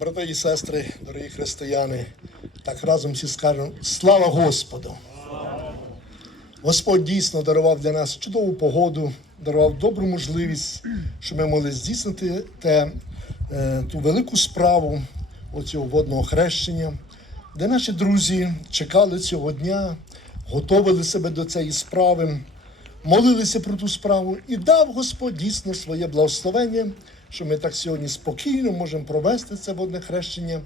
Брати і сестри, дорогі християни, так разом всі скажемо слава Господу! Господь дійсно дарував для нас чудову погоду, дарував добру можливість, щоб ми могли здійснити те, е, ту велику справу оцього водного хрещення, де наші друзі чекали цього дня, готовили себе до цієї справи, молилися про ту справу і дав Господь дійсно своє благословення, що ми так сьогодні спокійно можемо провести це водне хрещення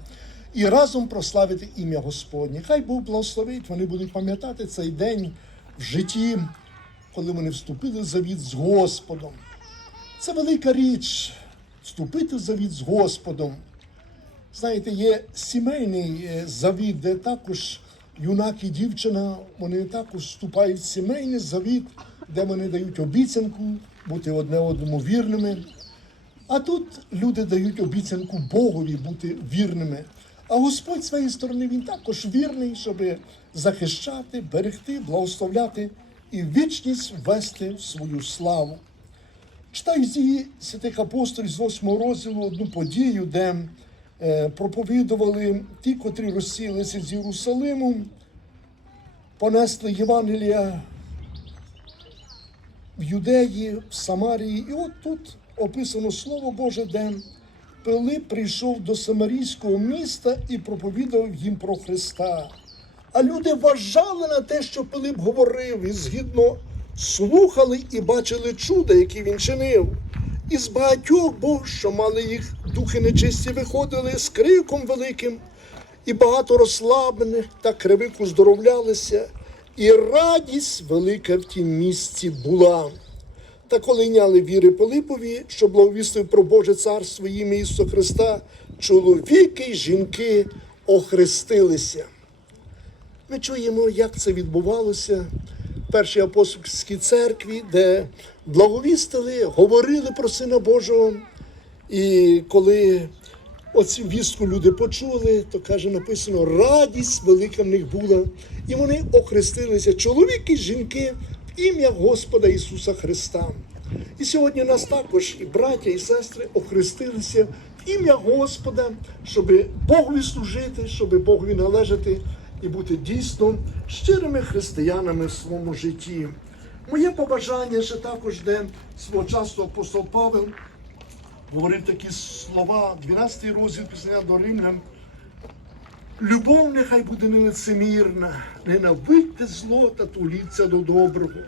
і разом прославити ім'я Господнє. Хай Бог благословить, вони будуть пам'ятати цей день в житті, коли вони вступили в завіт з Господом. Це велика річ вступити в завіт з Господом. Знаєте, є сімейний е, завіт, де також юнак і дівчина, вони також вступають в сімейний завіт, де вони дають обіцянку бути одне одному вірними. А тут люди дають обіцянку Богові бути вірними. А Господь з своєї сторони він також вірний, щоб захищати, берегти, благословляти і вічність ввести в свою славу. Читаю з дії святих апостолів з 8 розділу одну подію, де е, проповідували ті, котрі розсілися з Єрусалиму, понесли Євангелія в Юдеї, в Самарії. І от тут описано Слово Боже, де Пилип прийшов до Самарійського міста і проповідав їм про Христа. А люди вважали на те, що Пилип говорив, і згідно слухали і бачили чуда, які він чинив. І з багатьох бо, що мали їх духи нечисті, виходили з криком великим, і багато розслаблених та кривих уздоровлялися, і радість велика в тім місці була. Та коли йняли віри Пилипові, що благовістив про Боже царство ім'я Ісуса Христа, чоловіки й жінки охрестилися. Ми чуємо, як це відбувалося в першій апостольській церкві, де благовістили, говорили про Сина Божого. І коли оцю вістку люди почули, то каже, написано, радість велика в них була. І вони охрестилися, чоловіки жінки, ім'я Господа Ісуса Христа. І сьогодні нас також, і браття, і сестри, охрестилися в ім'я Господа, щоб Богові служити, щоб Богові належати і бути дійсно щирими християнами в своєму житті. Моє побажання ще також, де свого часу апостол Павел говорив такі слова, 12 розділ пісня до Римлян. Любов нехай буде нелицемірна, ненавидьте зло та туліться до доброго.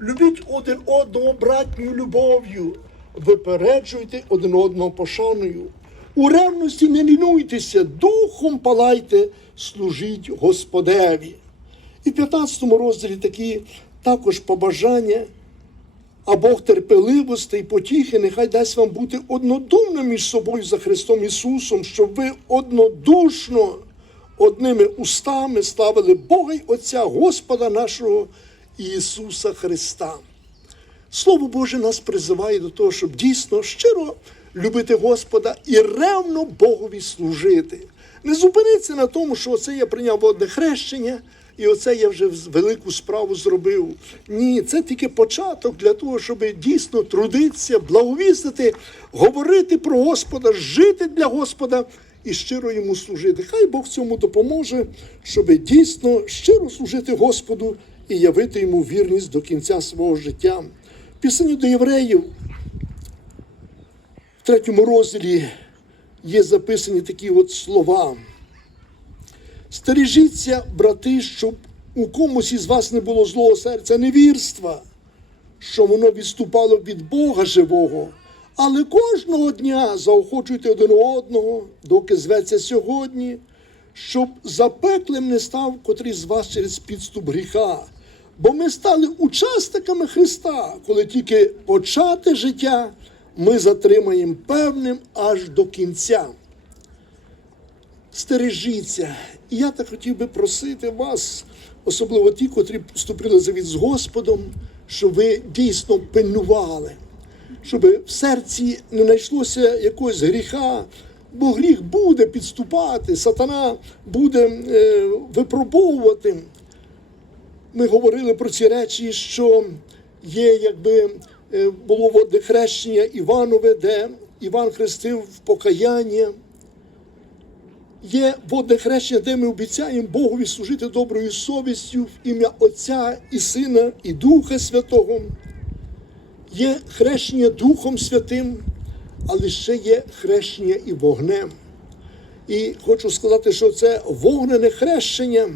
Любіть один одного братньою любов'ю, випереджуйте один одного пошаною. У ревності не лінуйтеся, духом палайте, служіть Господеві. І в 15 розділі такі також побажання, а Бог терпеливості і потіхи, нехай дасть вам бути однодумно між собою за Христом Ісусом, щоб ви однодушно одними устами славили Бога й Отця Господа нашого Ісуса Христа. Слово Боже нас призиває до того, щоб дійсно щиро любити Господа і ревно Богові служити. Не зупинитися на тому, що оце я прийняв водне хрещення, і оце я вже велику справу зробив. Ні, це тільки початок для того, щоб дійсно трудитися, благовістити, говорити про Господа, жити для Господа і щиро йому служити. Хай Бог цьому допоможе, щоб дійсно щиро служити Господу і явити йому вірність до кінця свого життя. В Пісенні до євреїв в третьому розділі є записані такі от слова. Стережіться, брати, щоб у комусь із вас не було злого серця невірства, що воно відступало від Бога живого. Але кожного дня заохочуйте один одного, доки зветься сьогодні, щоб запеклим не став котрий з вас через підступ гріха. Бо ми стали учасниками Христа, коли тільки почати життя ми затримаємо певним аж до кінця. Стережіться. І я так хотів би просити вас, особливо ті, котрі вступили завіт з Господом, щоб ви дійсно пильнували, щоб в серці не знайшлося якогось гріха, бо гріх буде підступати, сатана буде е, випробовувати. Ми говорили про ці речі, що є, якби е, було водне хрещення Іванове, де Іван хрестив в покаяння. Є водне хрещення, де ми обіцяємо Богові служити доброю совістю в ім'я Отця і Сина і Духа Святого. Є хрещення Духом Святим, але ще є хрещення і вогнем. І хочу сказати, що це вогнене хрещення,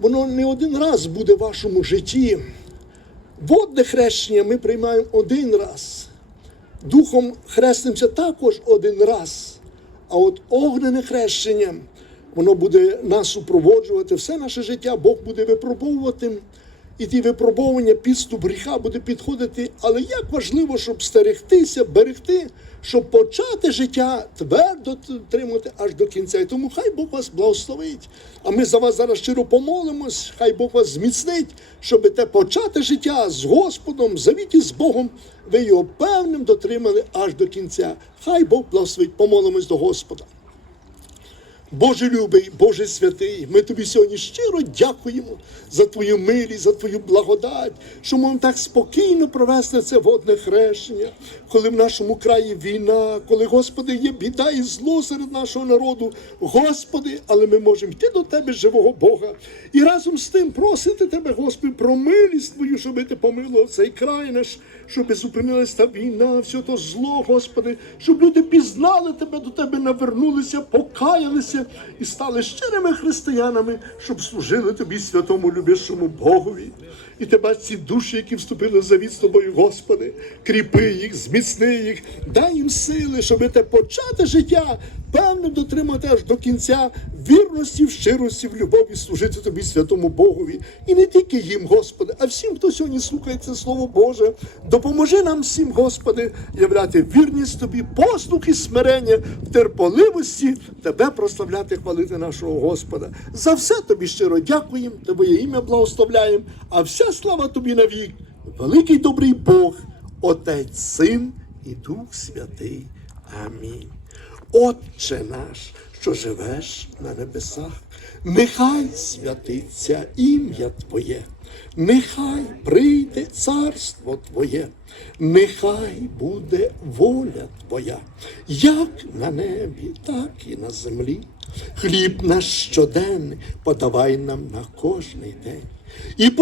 воно не один раз буде в вашому житті. Водне хрещення ми приймаємо один раз. Духом хрестимося також один раз. А от огнене хрещення, воно буде нас супроводжувати все наше життя, Бог буде випробовувати. І ті випробовування, підступ гріха буде підходити. Але як важливо, щоб стерегтися, берегти, щоб почати життя твердо тримати аж до кінця. І тому хай Бог вас благословить. А ми за вас зараз щиро помолимось, хай Бог вас зміцнить, щоб те почати життя з Господом, завіті з Богом, ви його певним дотримали аж до кінця. Хай Бог благословить, помолимось до Господа. Боже любий, Боже святий, ми тобі сьогодні щиро дякуємо за твою милість, за твою благодать, що можемо так спокійно провести це водне хрещення, коли в нашому краї війна, коли, Господи, є біда і зло серед нашого народу. Господи, але ми можемо йти до Тебе, живого Бога, і разом з тим просити Тебе, Господи, про милість Твою, щоб Ти помилував цей край наш, щоб зупинилась та війна, все то зло, Господи, щоб люди пізнали Тебе, до Тебе навернулися, покаялися і стали щирими християнами, щоб служили Тобі, святому любішому Богові. І тебе ці душі, які вступили в завіт з тобою, Господи, кріпи їх, зміцни їх, дай їм сили, щоб те почати життя, певно дотримати аж до кінця вірності, в щирості, в любові служити тобі, святому Богові. І не тільки їм, Господи, а всім, хто сьогодні слухає це Слово Боже, допоможи нам всім, Господи, являти вірність тобі, послух і смирення в терпеливості, тебе прославляти, хвалити нашого Господа. За все тобі щиро дякуємо, Твоє ім'я благословляємо, а вся слава тобі навік. Великий добрий Бог, Отець, Син і Дух Святий. Амінь. Отче наш, що живеш на небесах, нехай святиться ім'я Твоє, нехай прийде царство Твоє, нехай буде воля Твоя, як на небі, так і на землі. Хліб наш щоденний подавай нам на кожний день. І